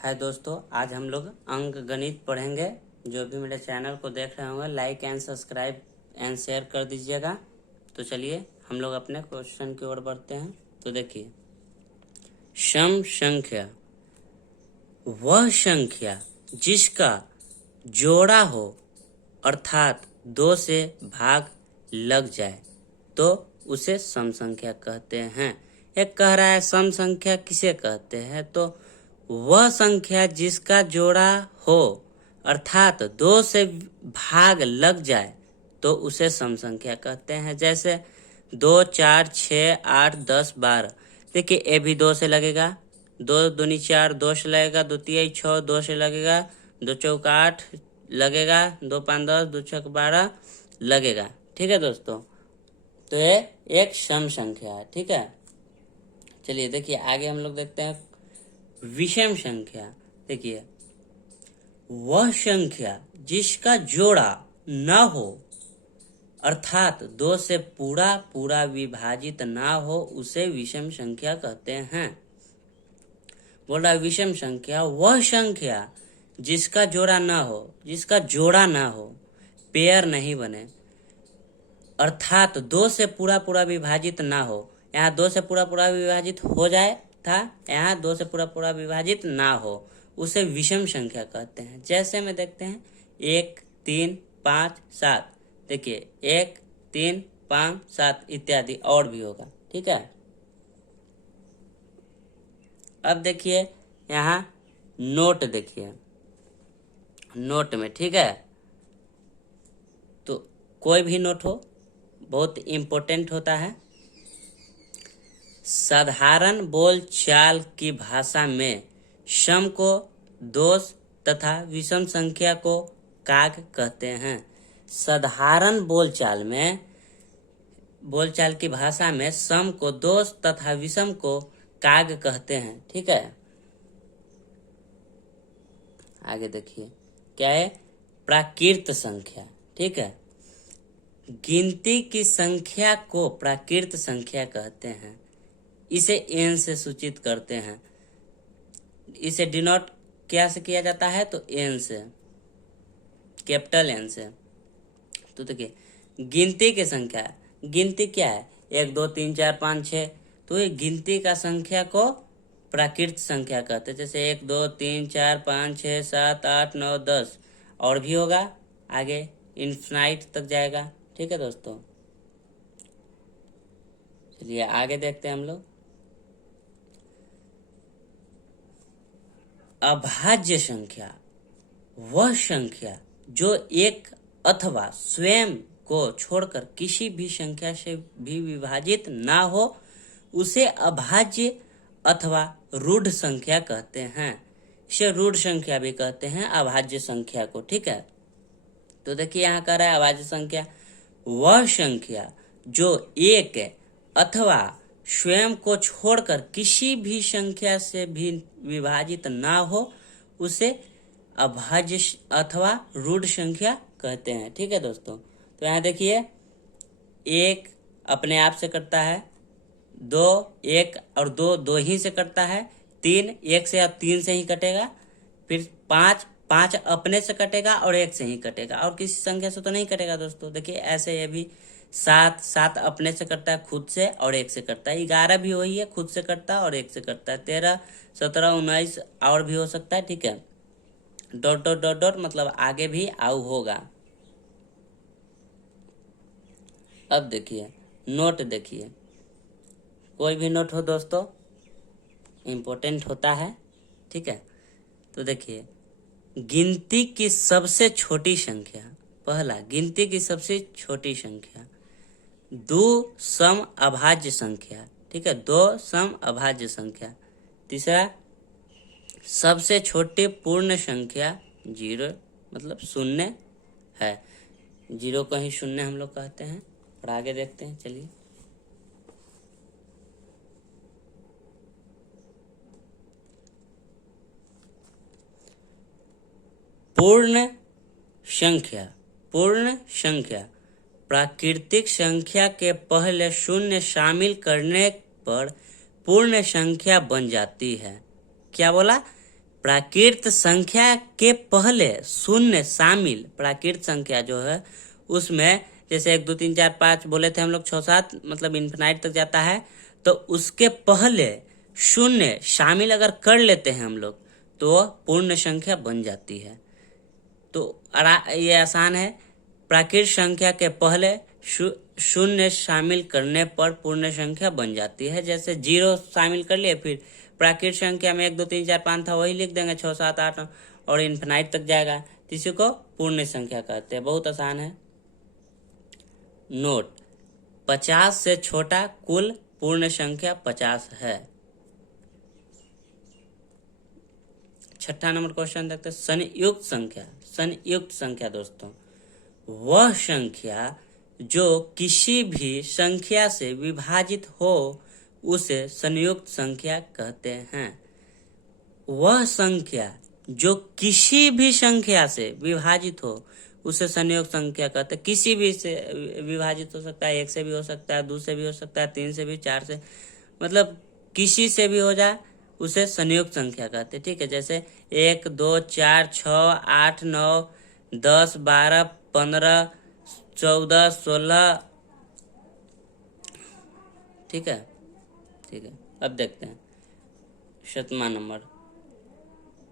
हाय दोस्तों, आज हम लोग अंक गणित पढ़ेंगे। जो भी मेरे चैनल को देख रहे होंगे like and subscribe and share कर दीजिएगा। तो चलिए हम लोग अपने क्वेश्चन की ओर बढ़ते हैं। तो देखिए, सम संख्या वह संख्या जिसका जोड़ा हो अर्थात 2 से भाग लग जाए तो उसे सम संख्या कहते हैं। एक कह रहा है सम संख्या किसे कहते हैं, तो वह संख्या जिसका जोड़ा हो अर्थात 2 से भाग लग जाए तो उसे सम संख्या कहते हैं। जैसे 2, 4, 6, 8, 10, 12। देखिए ए भी 2 से लगेगा, 2 दूनी 4, 2 से लगेगा, 2 तिहाई 6, 2 से लगेगा, 2 चौका 8 लगेगा, 2 5 10, 2 छक 12 लगेगा। ठीक है दोस्तों, तो ये एक सम संख्या है। ठीक है, चलिए देखिए आगे हम लोग देखते हैं विषम संख्या। देखिए, वह संख्या जिसका जोड़ा न हो अर्थात 2 से पूरा पूरा विभाजित ना हो उसे विषम संख्या कहते हैं। बोल रहा है विषम संख्या वह संख्या जिसका जोड़ा ना हो, जिसका जोड़ा ना हो, पेयर नहीं बने अर्थात 2 से पूरा पूरा विभाजित ना हो। यहाँ 2 से पूरा पूरा विभाजित हो जाए था, यहाँ 2 से पूरा पूरा विभाजित ना हो, उसे विषम संख्या कहते हैं। जैसे में देखते हैं 1, 3, 5, 7। देखिए 1, 3, 5, 7 इत्यादि और भी होगा। ठीक है, अब देखिए यहाँ नोट, देखिए नोट में, ठीक है, तो कोई भी नोट हो बहुत इम्पोर्टेंट होता है। साधारण बोल चाल की भाषा में सम को दोष तथा विषम संख्या को काग कहते हैं। साधारण बोलचाल में, बोलचाल की भाषा में सम को दोष तथा विषम को काग कहते हैं। ठीक है, आगे देखिए क्या है, प्राकृत संख्या। ठीक है, गिनती की संख्या को प्राकृत संख्या कहते हैं। इसे एन से सूचित करते हैं। इसे डिनोट क्या से किया जाता है, तो एन से, कैपिटल एन से। तो देखिए गिनती की संख्या, गिनती क्या है, 1 2 3 4 5 6, तो ये गिनती का संख्या को प्राकृत संख्या कहते हैं। जैसे 1 2 3 4 5 6 7 8 9 10 और भी होगा, आगे इन्फिनाइट तक जाएगा। ठीक है दोस्तों, चलिए आगे देखते हैं हम लोग। अभाज्य संख्या वह संख्या जो एक अथवा स्वयं को छोड़कर किसी भी संख्या से भी विभाजित ना हो उसे अभाज्य अथवा रूढ़ संख्या कहते हैं। इसे रूढ़ संख्या भी कहते हैं अभाज्य संख्या को। ठीक है, तो देखिए यहाँ कह रहा है अभाज्य संख्या वह संख्या जो एक अथवा स्वयं को छोड़कर किसी भी संख्या से भी विभाजित ना हो उसे अभाज्य अथवा रूढ़ संख्या कहते हैं। ठीक है दोस्तों, तो यहाँ देखिए 1 अपने आप से कटता है, 2 1 और 2 2 ही से कटता है, 3 1 से और 3 से ही कटेगा, फिर 5 5 अपने से कटेगा और 1 से ही कटेगा, और किसी संख्या से तो नहीं कटेगा दोस्तों। देखिए ऐसे ये भी 7 7 अपने से कटता है, खुद से और 1 से कटता है। 11 भी वही है, खुद से कटता है और 1 से कटता है। 13 17 19 और भी हो सकता है। ठीक है, डॉट डॉट डॉट डॉट मतलब आगे भी आउ होगा। अब देखिए नोट, देखिए कोई भी नोट हो दोस्तों इम्पोर्टेंट होता है। ठीक है, तो देखिए गिनती की सबसे छोटी संख्या, पहला गिनती की सबसे छोटी संख्या 2 सम अभाज्य संख्या। ठीक है, 2 सम अभाज्य संख्या। तीसरा सबसे छोटी पूर्ण संख्या 0 मतलब शून्य है, 0 को ही शून्य हम लोग कहते हैं। और आगे देखते हैं, चलिए पूर्ण संख्या, पूर्ण संख्या प्राकृतिक संख्या के पहले शून्य शामिल करने पर पूर्ण संख्या बन जाती है। क्या बोला, प्राकृत संख्या के पहले शून्य शामिल, प्राकृत संख्या जो है उसमें जैसे 1 2 3 4 5 बोले थे हम लोग, 6 7 मतलब इन्फिनाइट तक जाता है, तो उसके पहले शून्य शामिल अगर कर लेते हैं हम लोग तो वह पूर्ण संख्या बन जाती है। तो ये आसान है, प्राकृत संख्या के पहले शून्य शामिल करने पर पूर्ण संख्या बन जाती है। जैसे 0 शामिल कर लिए, फिर प्राकृत संख्या में 1 2 3 4 5 था वही लिख देंगे, 6 7 8 और इन्फिनाइट तक जाएगा, तो इसी को पूर्ण संख्या कहते हैं। बहुत आसान है। नोट, 50 से छोटा कुल पूर्ण संख्या 50 है। 6ठा नंबर क्वेश्चन देखते हैं, संयुक्त संख्या। संयुक्त संख्या दोस्तों वह संख्या जो किसी भी संख्या से विभाजित हो उसे संयुक्त संख्या कहते हैं। वह संख्या जो किसी भी संख्या से विभाजित हो उसे संयुक्त संख्या कहते हैं। किसी भी से विभाजित हो सकता है, 1 से भी हो सकता है, 2 से भी हो सकता है, 3 से भी, 4 से, मतलब किसी से भी हो जाए उसे संयुक्त संख्या कहते हैं। ठीक है, जैसे 1 2 4 6 8 9 10 12 15 14 16। ठीक है, ठीक है। अब देखते हैं 7वां नंबर,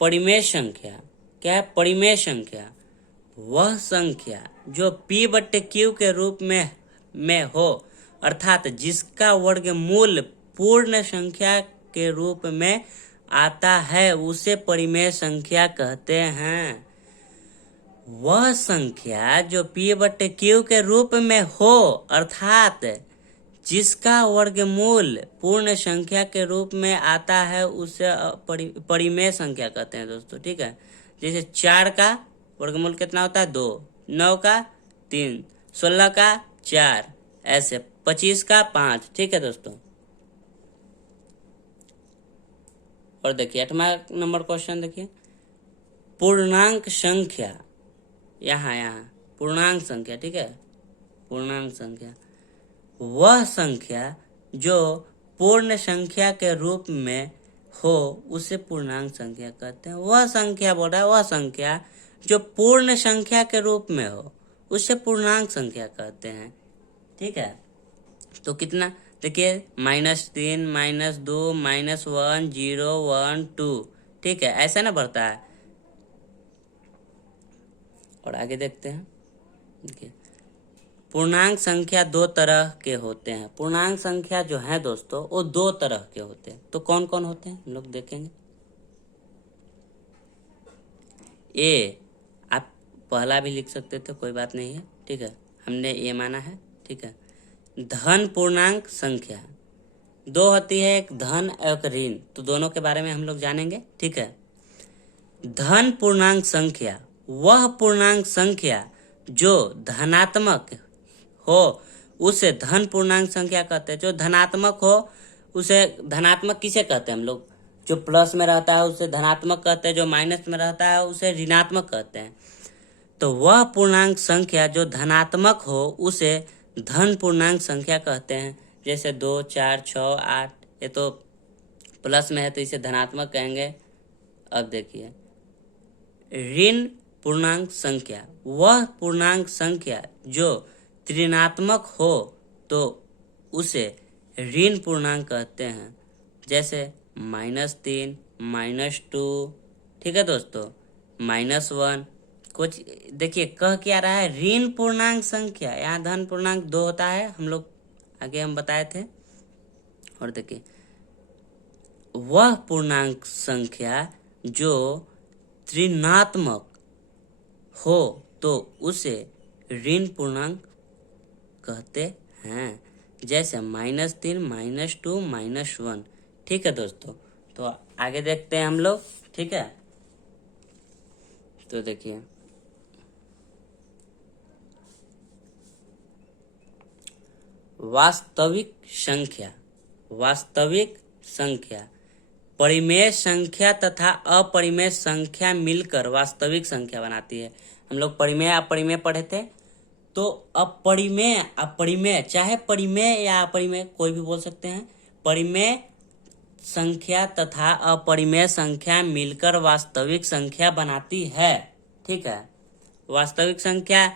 परिमेय संख्या। क्या है परिमेय संख्या? वह संख्या जो p/q के रूप में हो, अर्थात जिसका वर्गमूल पूर्ण संख्या के रूप में आता है उसे परिमेय संख्या कहते हैं। वह संख्या जो p/q के रूप में हो, अर्थात जिसका वर्गमूल पूर्ण संख्या के रूप में आता है उसे परिमेय संख्या कहते हैं दोस्तों। ठीक है, जैसे 4 का वर्गमूल कितना होता है? 2, 9 का 3, 16 का 4, ऐसे 25 का 5। ठीक है दोस्तों। और देखिए 8वां नंबर क्वेश्चन देखिए, पूर्णांक संख्या। यहाँ पूर्णांक संख्या। ठीक है, पूर्णांक संख्या वह संख्या जो पूर्ण संख्या के रूप में हो उसे पूर्णांक संख्या कहते हैं। वह संख्या बोल रहा है, वह संख्या जो पूर्ण संख्या के रूप में हो उसे पूर्णांक संख्या कहते हैं। ठीक है, तो कितना देखिए, -3 -2 -1 0 1 2। ठीक है, ऐसा ना बढ़ता है। और आगे देखते हैं। देखिए, पूर्णांक संख्या 2 तरह के होते हैं। पूर्णांक संख्या जो है दोस्तों वो 2 तरह के होते हैं। तो कौन कौन होते हैं हम लोग देखेंगे। ए, आप पहला भी लिख सकते थे, कोई बात नहीं है। ठीक है, हमने ए माना है। ठीक है, धन पूर्णांक संख्या 2 होती है, एक धन और एक ऋण, तो दोनों के बारे में हम लोग जानेंगे। ठीक है, धन पूर्णांक संख्या वह पूर्णांक संख्या जो धनात्मक हो उसे धन पूर्णांक संख्या कहते हैं। जो धनात्मक हो उसे धनात्मक किसे कहते हैं हम लोग? जो प्लस में रहता है उसे धनात्मक कहते हैं, जो माइनस में रहता है उसे ऋणात्मक कहते हैं। तो वह पूर्णांक संख्या जो धनात्मक हो उसे धन पूर्णांक संख्या कहते हैं। जैसे 2 4 6 8, ये तो प्लस में है तो इसे धनात्मक कहेंगे। अब देखिए, ऋण पूर्णांक संख्या वह पूर्णांक संख्या जो ऋणात्मक हो तो उसे ऋण पूर्णांक कहते हैं। जैसे -3 -2। ठीक है दोस्तों, -1। कुछ देखिए कह क्या रहा है, ऋण पूर्णांक संख्या। यहाँ धन पूर्णांक 2 होता है, हम लोग आगे हम बताए थे। और देखिए, वह पूर्णांक संख्या जो ऋणात्मक हो तो उसे ऋण पूर्णांक कहते हैं। जैसे -3 -2 -1। ठीक है दोस्तों, तो आगे देखते हैं हम लोग। ठीक है, तो देखिए, वास्तविक संख्या। वास्तविक संख्या परिमेय संख्या तथा अपरिमेय संख्या मिलकर वास्तविक संख्या बनाती है। हम लोग परिमेय अपरिमेय पढ़े थे। तो अपरिमेय अपरिमेय, चाहे परिमेय या अपरिमेय कोई भी बोल सकते हैं। परिमेय संख्या तथा अपरिमेय संख्या मिलकर वास्तविक संख्या बनाती है। ठीक है, वास्तविक संख्या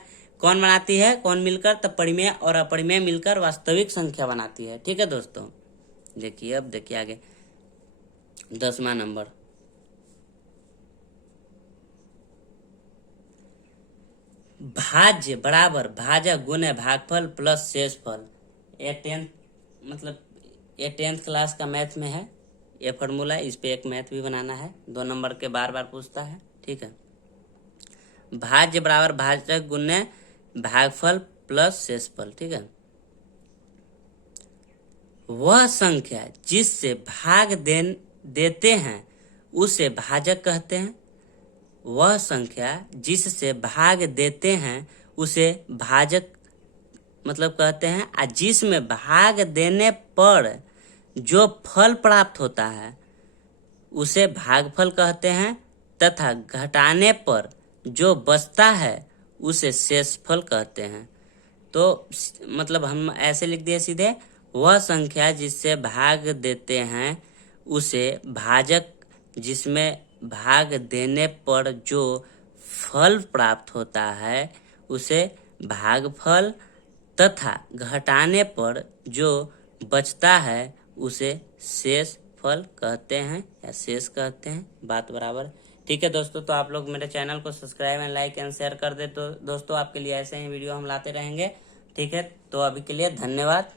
कौन बनाती है, कौन मिलकर, तो परिमेय और अपरिमेय मिलकर वास्तविक संख्या बनाती है। ठीक है दोस्तों, देखिए अब देखिए आगे 10वां नंबर, भाज्य बराबर भाजक गुने भागफल प्लस शेषफल। ये 10th क्लास का मैथ में है ये फॉर्मूला, इस पे एक मैथ भी बनाना है, 2 नंबर के बार बार पूछता है। ठीक है, भाज्य बराबर भाजक गुने भागफल प्लस शेषफल। ठीक है, वह संख्या जिससे भाग देते हैं उसे भाजक कहते हैं। वह संख्या जिससे भाग देते हैं उसे भाजक मतलब कहते हैं, और जिसमें भाग देने पर जो फल प्राप्त होता है उसे भागफल कहते हैं, तथा घटाने पर जो बचता है उसे शेषफल कहते हैं। तो मतलब हम ऐसे लिख दिए सीधे, वह संख्या जिससे भाग देते हैं उसे भाजक, जिसमें भाग देने पर जो फल प्राप्त होता है उसे भागफल, तथा घटाने पर जो बचता है उसे शेष फल कहते हैं या शेष कहते हैं। बात बराबर। ठीक है दोस्तों, तो आप लोग मेरे चैनल को subscribe and like and share कर दे। तो दोस्तों आपके लिए ऐसे ही वीडियो हम लाते रहेंगे। ठीक है, तो अभी के लिए धन्यवाद।